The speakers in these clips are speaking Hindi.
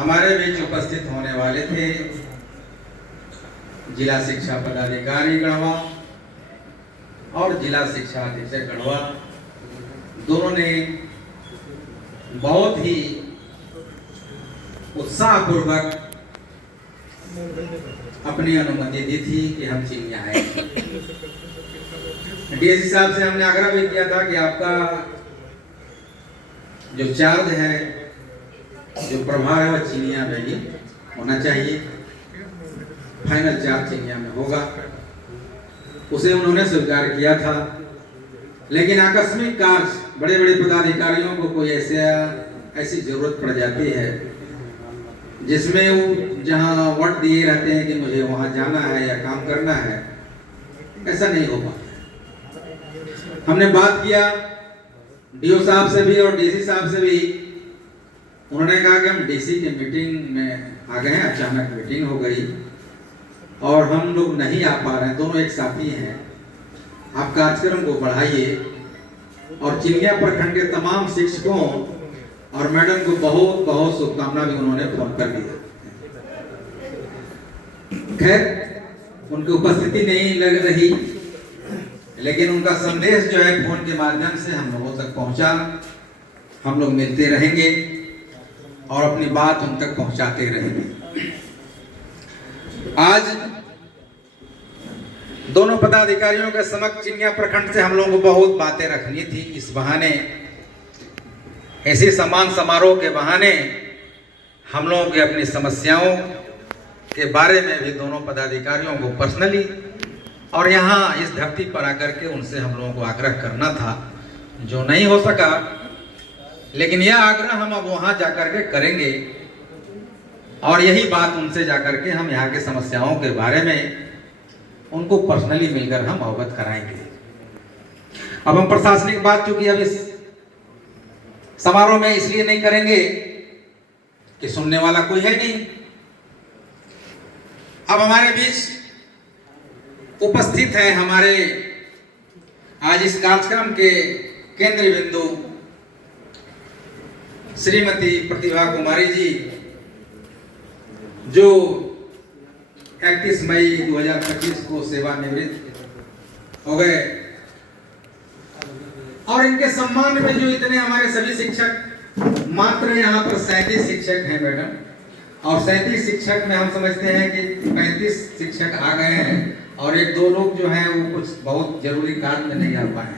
हमारे बीच उपस्थित होने वाले थे जिला शिक्षा पदाधिकारी गढ़वा और जिला शिक्षा अधीक्षक गढ़वा। दोनों ने बहुत ही उत्साहपूर्वक अपनी अनुमति दी थी कि हम चिड़िया आए। डीएससी साहब से हमने आग्रह भी किया था कि आपका जो चार्ज है, जो प्रभाव है, वह चिड़िया में ही होना चाहिए। फाइनल चार्ज चिड़िया में होगा, उसे उन्होंने स्वीकार किया था। लेकिन आकस्मिक कार्य, बड़े बड़े पदाधिकारियों को कोई ऐसी जरूरत पड़ जाती है जिसमें वो जहाँ वोट दिए रहते हैं कि मुझे वहाँ जाना है या काम करना है, ऐसा नहीं हो पाता। हमने बात किया डीओ साहब से भी और डीसी साहब से भी। उन्होंने कहा कि हम डीसी की मीटिंग में आ गए हैं, अचानक मीटिंग हो गई और हम लोग नहीं आ पा रहे हैं, दोनों एक साथी हैं। आप कार्यक्रम को बढ़ाइए। और चिड़िया प्रखंड के तमाम शिक्षकों और मैडम को बहुत बहुत शुभकामना भी उन्होंने फोन कर दिया। खैर, उनकी उपस्थिति नहीं लग रही, लेकिन उनका संदेश जो है फोन के माध्यम से हम लोगों तक पहुंचा। हम लोग मिलते रहेंगे और अपनी बात उन तक पहुंचाते रहेंगे। आज दोनों पदाधिकारियों के समक्ष चिड़िया प्रखंड से हम लोगों को बहुत बातें रखनी थी। इस बहाने, ऐसे सम्मान समारोह के बहाने हम लोगों की अपनी समस्याओं के बारे में भी दोनों पदाधिकारियों को पर्सनली और यहाँ इस धरती पर आकर के उनसे हम लोगों को आग्रह करना था, जो नहीं हो सका। लेकिन यह आग्रह हम अब वहाँ जाकर के करेंगे और यही बात उनसे जाकर के हम यहाँ के समस्याओं के बारे में उनको पर्सनली मिलकर हम अवगत कराएंगे। अब हम प्रशासनिक बात चूंकि अब इस समारोह में इसलिए नहीं करेंगे कि सुनने वाला कोई है नहीं। अब हमारे बीच उपस्थित है हमारे आज इस कार्यक्रम के केंद्र बिंदु श्रीमती प्रतिभा कुमारी जी, जो 31 मई 2025 को सेवानिवृत्त हो गए। और इनके सम्मान में जो इतने हमारे सभी शिक्षक, मात्र यहाँ पर 37 शिक्षक हैं मैडम, और 37 शिक्षक में हम समझते हैं कि 35 शिक्षक आ गए हैं और एक दो लोग जो हैं वो कुछ बहुत जरूरी कार्य में नहीं आ पाए।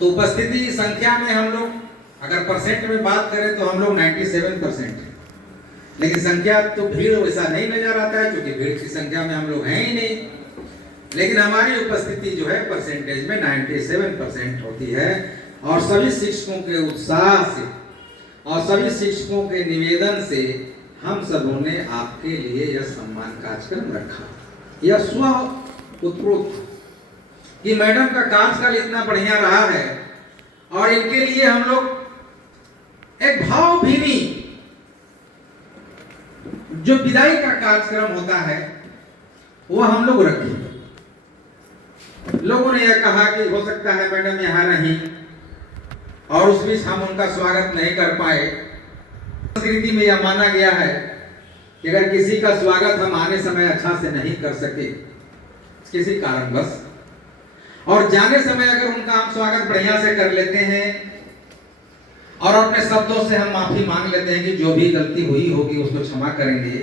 तो उपस्थिति संख्या में हम लोग अगर परसेंट में बात करें तो हम लोग 97% हैं, लेकिन संख्या तो भीड़ वैसा नहीं नजर आता है क्योंकि भीड़ की संख्या में हम लोग हैं ही नहीं। लेकिन हमारी उपस्थिति जो है परसेंटेज में 97% होती है। और सभी शिक्षकों के उत्साह से और सभी शिक्षकों के निवेदन से हम सबों ने आपके लिए यह सम्मान कार्यक्रम रखा। यह स्व उत्प्रोत कि मैडम का कार्यकाल इतना बढ़िया रहा है और इनके लिए हम लोग एक भावभीनी जो विदाई का कार्यक्रम होता है वो हम लोग रखें। लोगों ने यह कहा कि हो सकता है मैडम यहाँ नहीं और उस बीच हम उनका स्वागत नहीं कर पाए। संस्कृति में यह माना गया है कि अगर किसी का स्वागत हम आने समय अच्छा से नहीं कर सके किसी कारणवश, और जाने समय अगर उनका हम स्वागत बढ़िया से कर लेते हैं और अपने शब्दों से हम माफी मांग लेते हैं कि जो भी गलती हुई होगी उसको क्षमा करेंगे,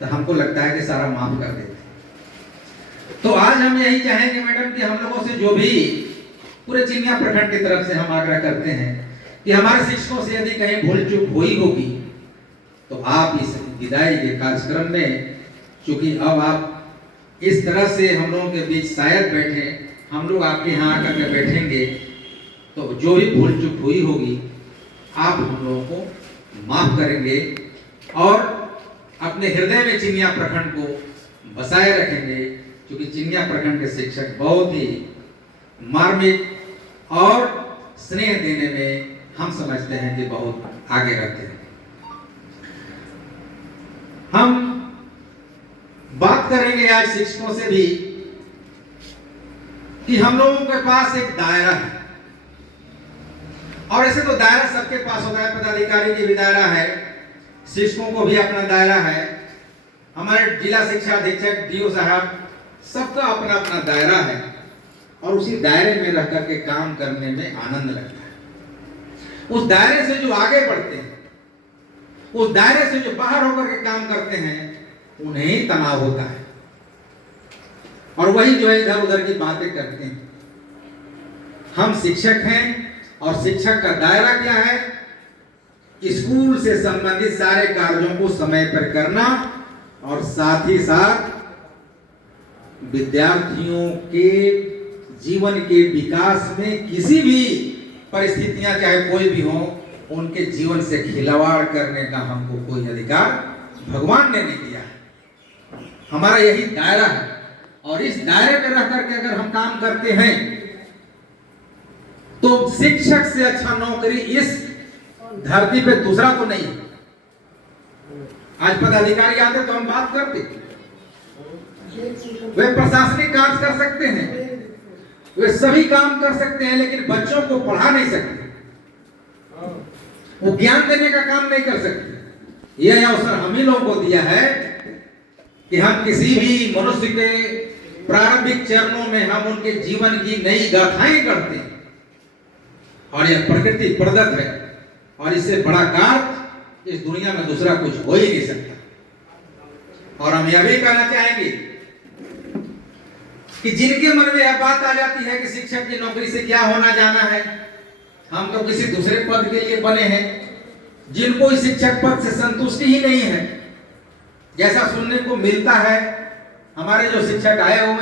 तो हमको लगता है कि सारा माफ कर देते हैं। तो आज हम यही चाहेंगे मैडम कि हम लोगों से जो भी पूरे चिड़िया प्रखंड की तरफ से हम आग्रह करते हैं कि हमारे शिक्षकों से यदि कहीं भूल चूक हुई होगी तो आप इस विदाई के कार्यक्रम में, चूंकि अब आप इस तरह से हम लोगों के बीच शायद बैठे, हम लोग आपके यहाँ आकर के बैठेंगे, तो जो भी भूल चूक हुई होगी आप हम लोगों को माफ करेंगे और अपने हृदय में चिड़िया प्रखंड को बसाए रखेंगे। क्योंकि चिड़िया प्रखंड के शिक्षक बहुत ही मार्मिक और स्नेह देने में हम समझते हैं कि बहुत आगे रहते हैं। हम बात करेंगे आज शिक्षकों से भी कि हम लोगों के पास एक दायरा है, और ऐसे तो दायरा सबके पास होता है, पदाधिकारी की भी दायरा है शिक्षकों को भी अपना दायरा है, हमारे जिला शिक्षा अधीक्षक डीओ साहब, सबका अपना अपना दायरा है और उसी दायरे में रह करके काम करने में आनंद लगता है। उस दायरे से जो आगे बढ़ते हैं, उस दायरे से जो बाहर होकर के काम करते हैं, उन्हें ही तनाव होता है और वही जो है इधर उधर की बातें करते हैं। हम शिक्षक हैं और शिक्षक का दायरा क्या है? स्कूल से संबंधित सारे कार्यों को समय पर करना और साथ ही साथ विद्यार्थियों के जीवन के विकास में किसी भी परिस्थितियां चाहे कोई भी हो, उनके जीवन से खिलवाड़ करने का हमको कोई अधिकार भगवान ने नहीं दिया है। हमारा यही दायरा है और इस दायरे में रह करके अगर हम काम करते हैं तो शिक्षक से अच्छा नौकरी इस धरती पे दूसरा तो नहीं। आज पदाधिकारी आते तो हम बात करते, वे प्रशासनिक कार्य कर सकते हैं, वे सभी काम कर सकते हैं, लेकिन बच्चों को पढ़ा नहीं सकते, वो ज्ञान देने का काम नहीं कर सकते। यह अवसर हम ही लोगों को दिया है कि हम किसी भी मनुष्य के प्रारंभिक चरणों में हम उनके जीवन की नई गाथाएं करते हैं और यह प्रकृति प्रदत्त है और इससे बड़ा कार्य इस दुनिया में दूसरा कुछ हो ही नहीं सकता। और हम यह भी कहना चाहेंगे कि जिनके मन में यह बात आ जाती है कि शिक्षक की नौकरी से क्या होना जाना है, हम तो किसी दूसरे पद के लिए बने हैं, जिनको इस शिक्षक पद से संतुष्टि ही नहीं है, जैसा सुनने को मिलता है हमारे जो शिक्षक आए हुए